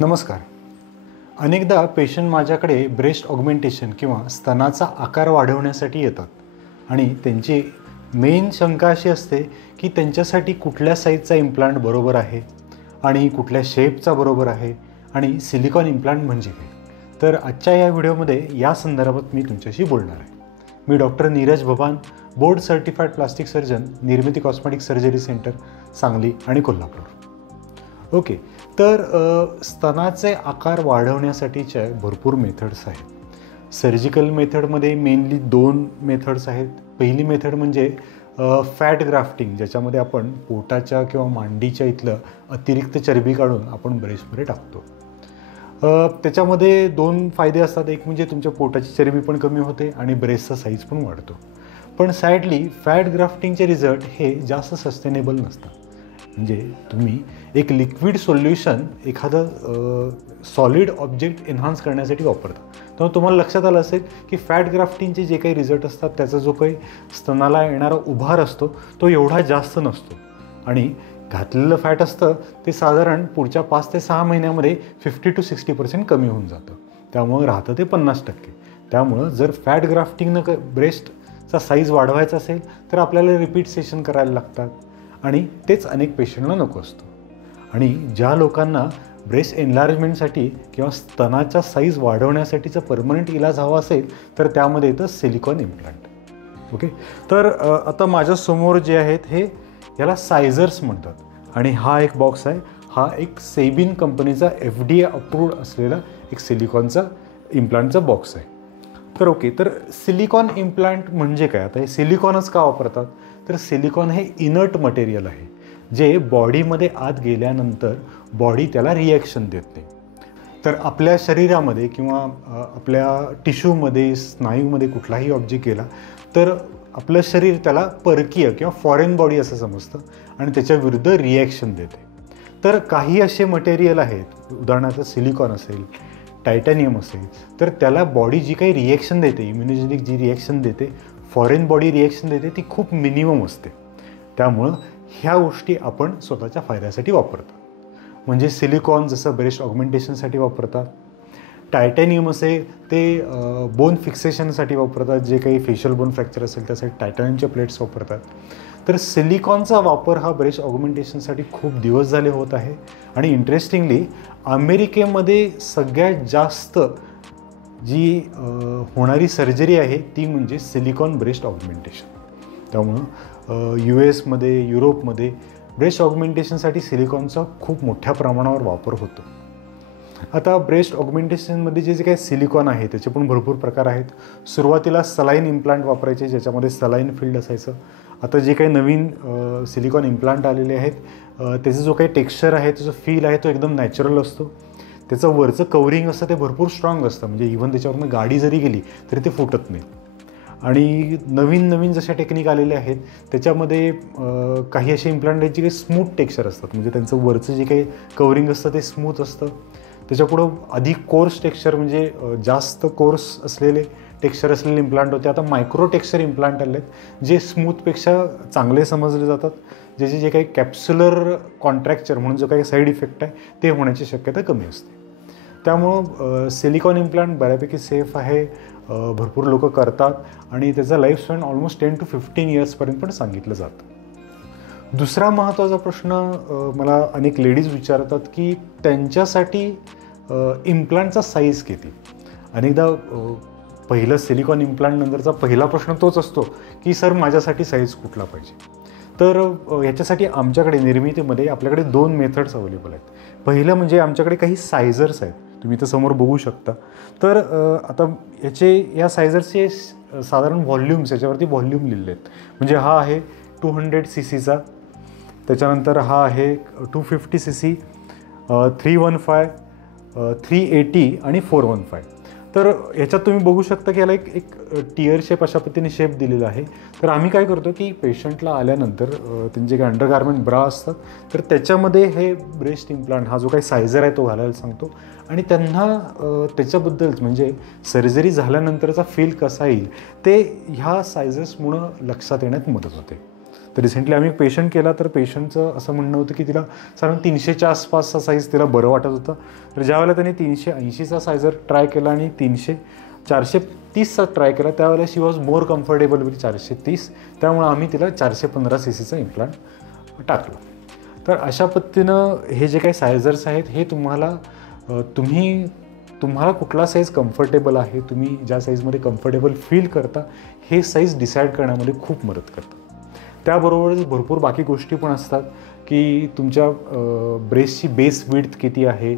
नमस्कार. अनेकदा पेशंट माझ्याकडे ब्रेस्ट ऑगमेंटेशन किंवा स्तनाचा आकार वाढवण्यासाठी येतात आणि त्यांची मेन शंका अशी असते की त्यांच्यासाठी कुठल्या साईजचा इम्प्लांट बरोबर आहे आणि कुठल्या शेपचा बरोबर आहे आणि सिलिकॉन इम्प्लांट म्हणजे काय. तर आजच्या या व्हिडिओमध्ये या संदर्भात मी तुमच्याशी बोलणार आहे. मी doctor Neeraj Bhaban, board certified plastic surgeon, Nirmiti cosmetic surgery centre, Sangli आणि कोल्हापूर. ओके, तर स्तनाचे आकार वाढवण्यासाठीच्या भरपूर मेथड्स आहेत. सर्जिकल मेथडमध्ये मेनली 2 मेथड्स आहेत. पहिली मेथड म्हणजे फॅट ग्राफ्टिंग, ज्याच्यामध्ये आपण पोटाच्या किंवा मांडीच्या इथलं अतिरिक्त चरबी काढून आपण ब्रेस्टमध्ये टाकतो. त्याच्यामध्ये 2 फायदे असतात. एक म्हणजे तुमच्या पोटाची चरबी पण कमी होते आणि ब्रेस्टचा साईज पण वाढतो. पण सॅडली फॅट ग्राफ्टिंगचे रिझल्ट हे जास्त सस्टेनेबल नसतात. म्हणजे तुम्ही एक लिक्विड सोल्युशन एखादं सॉलिड ऑब्जेक्ट एन्हान्स करण्यासाठी वापरता. तेव्हा तुम्हाला लक्षात आलं असेल की फॅट ग्राफ्टिंगचे जे काही रिझल्ट असतात त्याचा जो काही स्तनाला येणारा उभार असतो तो एवढा जास्त नसतो आणि घातलेलं फॅट असतं ते साधारण पुढच्या 5 ते 6 महिन्यामध्ये 50 to 60% कमी होऊन जातं. त्यामुळं राहतं ते 50%. त्यामुळं जर फॅट ग्राफ्टिंगनं ब्रेस्टचा साईज वाढवायचा असेल तर आपल्याला रिपीट सेशन करायला लागतात आणि तेच अनेक पेशंटला नको असतं. आणि ज्या लोकांना ब्रेस्ट एनलार्जमेंटसाठी किंवा स्तनाच्या साईज वाढवण्यासाठीचा परमनंट इलाज हवा असेल तर त्यामध्ये येतं सिलिकॉन इम्प्लांट. ओके, तर आता माझ्यासमोर जे आहेत हे याला सायझर्स म्हणतात आणि हा एक बॉक्स आहे. हा एक सेबिन कंपनीचा FDA अप्रूव्ड असलेला एक सिलिकॉनचा इम्प्लांटचा बॉक्स आहे. तर ओके, तर सिलिकॉन इम्प्लांट म्हणजे काय? आता हे सिलिकॉनच का वापरतात? तर सिलिकॉन हे इनर्ट मटेरियल आहे जे बॉडीमध्ये आत गेल्यानंतर बॉडी त्याला रिॲक्शन देत नाही. तर आपल्या शरीरामध्ये किंवा आपल्या टिश्यूमध्ये, स्नायूमध्ये कुठलाही ऑब्जेक्ट गेला तर आपलं शरीर त्याला परकीय किंवा फॉरेन बॉडी असं समजतं आणि त्याच्या विरुद्ध रिॲक्शन देते. तर काही असे मटेरियल आहेत, उदाहरणार्थ सिलिकॉन असेल, टायटॅनियम असेल, तर त्याला बॉडी जी काही रिॲक्शन देते, इम्युनोजेनिक जी रिॲक्शन देते, फॉरेन बॉडी रिॲक्शन देते, ती खूप मिनिमम असते. त्यामुळं ह्या गोष्टी आपण स्वतःच्या फायद्यासाठी वापरतात. म्हणजे सिलिकॉन जसं ब्रेस्ट ऑगमेंटेशनसाठी वापरतात, टायटॅनियम असेल ते बोन फिक्सेशनसाठी वापरतात. जे काही फेशियल बोन फ्रॅक्चर असेल त्यासाठी टायटॅनियमचे प्लेट्स वापरतात. तर सिलिकॉनचा वापर हा ब्रेस्ट ऑगमेंटेशनसाठी खूप दिवस झाले होत आहे आणि इंटरेस्टिंगली अमेरिकेमध्ये सगळ्यात जास्त जी होणारी सर्जरी आहे ती म्हणजे सिलिकॉन ब्रेस्ट ऑगमेंटेशन. त्यामुळं US मध्ये, युरोपमध्ये ब्रेस्ट ऑगमेंटेशनसाठी सिलिकॉनचा खूप मोठ्या प्रमाणावर वापर होतो. आता ब्रेस्ट ऑगमेंटेशनमध्ये जे काही सिलिकॉन आहे त्याचे पण भरपूर प्रकार आहेत. सुरुवातीला सलाईन इम्प्लांट वापरायचे ज्याच्यामध्ये सलाईन फील्ड असायचं. आता जे काही नवीन सिलिकॉन इम्प्लांट आलेले आहेत त्याचा जो काही टेक्स्चर आहे, त्याचा फील आहे तो एकदम नॅचरल असतो. त्याचं वरचं कवरिंग असतं ते भरपूर स्ट्रॉंग असतं, म्हणजे इव्हन त्याच्यावरनं गाडी जरी गेली तरी ते फुटत नाही. आणि नवीन नवीन जशा टेक्निक आलेल्या आहेत त्याच्यामध्ये काही असे इम्प्लांट आहेत जे काही स्मूथ टेक्स्चर असतात, म्हणजे त्यांचं वरचं जे काही कवरिंग असतं ते स्मूथ असतं. त्याच्यापुढं अधिक कोर्स टेक्स्चर म्हणजे जास्त कोर्स असलेले टेक्स्चर असलेले इम्प्लांट होते. आता मायक्रो टेक्स्चर इम्प्लांट आले आहेत जे स्मूथपेक्षा चांगले समजले जातात, ज्याचे जे काही कॅप्सुलर कॉन्ट्रॅक्चर म्हणून जो काही साईड इफेक्ट आहे ते होण्याची शक्यता कमी असते. त्यामुळं सिलिकॉन इम्प्लांट बऱ्यापैकी सेफ आहे, भरपूर लोक करतात आणि त्याचा लाईफ स्पॅन ऑलमोस्ट 10 to 15 इयर्सपर्यंत पण सांगितलं जातं. दुसरा महत्त्वाचा प्रश्न मला अनेक लेडीज विचारतात की त्यांच्यासाठी इम्प्लांटचा साईज किती. अनेकदा पहिलं सिलिकॉन इम्प्लांट नंतरचा पहिला प्रश्न तोच असतो की सर माझ्यासाठी साईज कुठला पाहिजे. तर याच्यासाठी आमच्याकडे निर्मितीमध्ये आपल्याकडे 2 मेथड्स अवेलेबल आहेत. पहिलं म्हणजे आमच्याकडे काही सायझर्स आहेत, तुम्ही इथं समोर बघू शकता. तर आता या सायझर्सचे साधारण व्हॉल्यूम्स, याच्यावरती व्हॉल्यूम लिहिलेले आहेत. म्हणजे हा आहे 200 cc, त्याच्यानंतर हा आहे 250 cc, 315, 380 आणि 415. तर ह्याच्यात तुम्ही बघू शकता की याला एक टियर शेप अशा पद्धतीने शेप दिलेला आहे. तर आम्ही काय करतो की पेशंटला आल्यानंतर त्यांचे काही अंडरगार्मेंट ब्रा असतात तर त्याच्यामध्ये हे ब्रेस्ट इम्प्लांट हा जो काही सायझर आहे तो घालायला सांगतो आणि त्यांना त्याच्याबद्दलच म्हणजे सर्जरी झाल्यानंतरचा फील कसा येईल ते ह्या सायझर्समुळं लक्षात येण्यात मदत होते. तर रिसेंटली आम्ही पेशंट केला, तर पेशंटचं असं म्हणणं होतं की तिला साधारण 300च्या आसपासचा साईज तिला बरं वाटत होतं. तर ज्यावेळेला त्यांनी 380चा सायझर ट्राय केला आणि 430चा ट्राय केला, त्यावेळेला शी वॉज मोर कम्फर्टेबल विथ 430. त्यामुळे आम्ही तिला 415 cc इम्प्लांट टाकलं. तर अशा पद्धतीनं हे जे काही सायझर्स आहेत हे तुम्हाला कुठला साईज कम्फर्टेबल आहे, तुम्ही ज्या साईजमध्ये कम्फर्टेबल फील करता, हे साईज डिसाईड करण्यामध्ये खूप मदत करतं. त्याबरोबरच भरपूर बाकी गोष्टी पण असतात की तुमच्या ब्रेस्टची बेस विड्थ किती आहे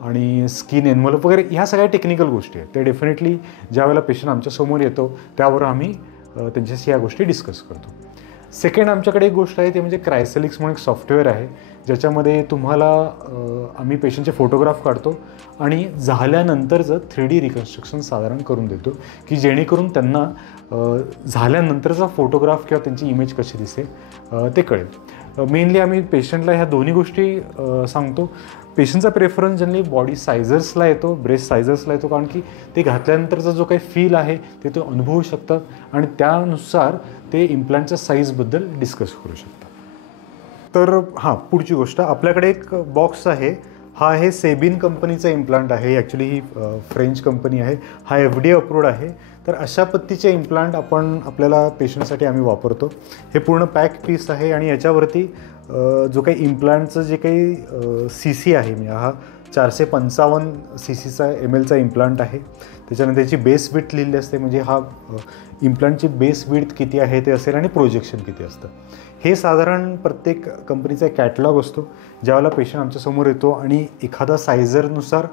आणि स्किन एन्व्हलप वगैरे ह्या सगळ्या टेक्निकल गोष्टी आहेत. ते डेफिनेटली ज्यावेळेला पेशंट आमच्यासमोर येतो त्यावर आम्ही त्यांच्याशी या गोष्टी डिस्कस करतो. सेकंड आमच्याकडे एक गोष्ट आहे, ते म्हणजे क्रायसेलिक्स म्हणून एक सॉफ्टवेअर आहे, ज्याच्यामध्ये तुम्हाला आम्ही पेशंटचे फोटोग्राफ काढतो आणि झाल्यानंतरचं 3D रिकन्स्ट्रक्शन साधारण करून देतो, की जेणेकरून त्यांना झाल्यानंतरचा फोटोग्राफ किंवा त्यांची इमेज कशी दिसेल ते कळेल. मेनली आम्ही पेशंटला ह्या दोन्ही गोष्टी सांगतो. पेशंटचा प्रेफरन्स जनरली बॉडी सायझर्सला येतो, ब्रेस्ट सायझर्सला येतो, कारण की ते घातल्यानंतरचा जो काही फील आहे ते अनुभवू शकतात आणि त्यानुसार ते इम्प्लांटच्या साईजबद्दल डिस्कस करू शकतात. तर पुढची गोष्ट, आपल्याकडे एक बॉक्स आहे. हा आहे सेबिन कंपनीचा इम्प्लांट आहे. ॲक्च्युली ही फ्रेंच कंपनी आहे. हा FDA अप्रूव्ड आहे. तर अशा पद्धतीचे इम्प्लांट आपल्याला पेशंटसाठी आम्ही वापरतो. हे पूर्ण पॅक पीस आहे आणि याच्यावरती जो काही इम्प्लांटचं जे काही CC आहे, म्हणजे हा 455 cc mlचा इम्प्लांट आहे. त्याच्यानंतर त्याची बेस विड्थ लिहिली असते, म्हणजे हा इम्प्लांटची बेस विड्थ किती आहे ते असेल आणि प्रोजेक्शन किती असतं. हे साधारण प्रत्येक कंपनीचा एक कॅटलॉग असतो. ज्यावेळेला पेशंट आमच्यासमोर येतो आणि एखादा सायझरनुसार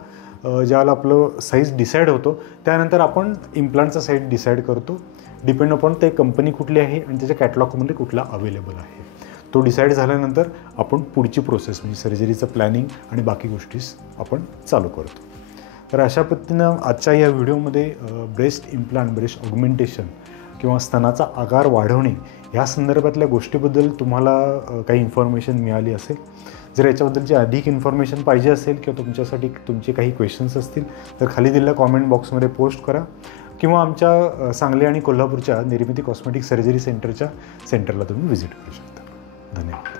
ज्यावेळेला आपलं साईज डिसाईड होतो, त्यानंतर आपण इम्प्लांटचा साईज डिसाईड करतो, डिपेंड अपॉन ते कंपनी कुठली आहे आणि त्याच्या कॅटलॉगमध्ये कुठला अवेलेबल आहे. तो डिसाईड झाल्यानंतर आपण पुढची प्रोसेस म्हणजे सर्जरीचं प्लॅनिंग आणि बाकी गोष्टीस आपण चालू करतो. तर अशा पद्धतीनं आजच्या या व्हिडिओमध्ये ब्रेस्ट इम्प्लांट, ब्रेस्ट ऑगमेंटेशन किंवा स्तनाचा आकार वाढवणे ह्या संदर्भातल्या गोष्टीबद्दल तुम्हाला काही इन्फॉर्मेशन मिळाली असेल. जर याच्याबद्दलची अधिक इन्फॉर्मेशन पाहिजे असेल किंवा तुमच्यासाठी तुमचे काही क्वेश्चन्स असतील तर खाली दिलेल्या कॉमेंट बॉक्समध्ये पोस्ट करा किंवा आमच्या सांगली आणि कोल्हापूरच्या निर्मिती कॉस्मेटिक सर्जरी सेंटरच्या सेंटरला तुम्ही व्हिजिट करू शकता. धन्यवाद.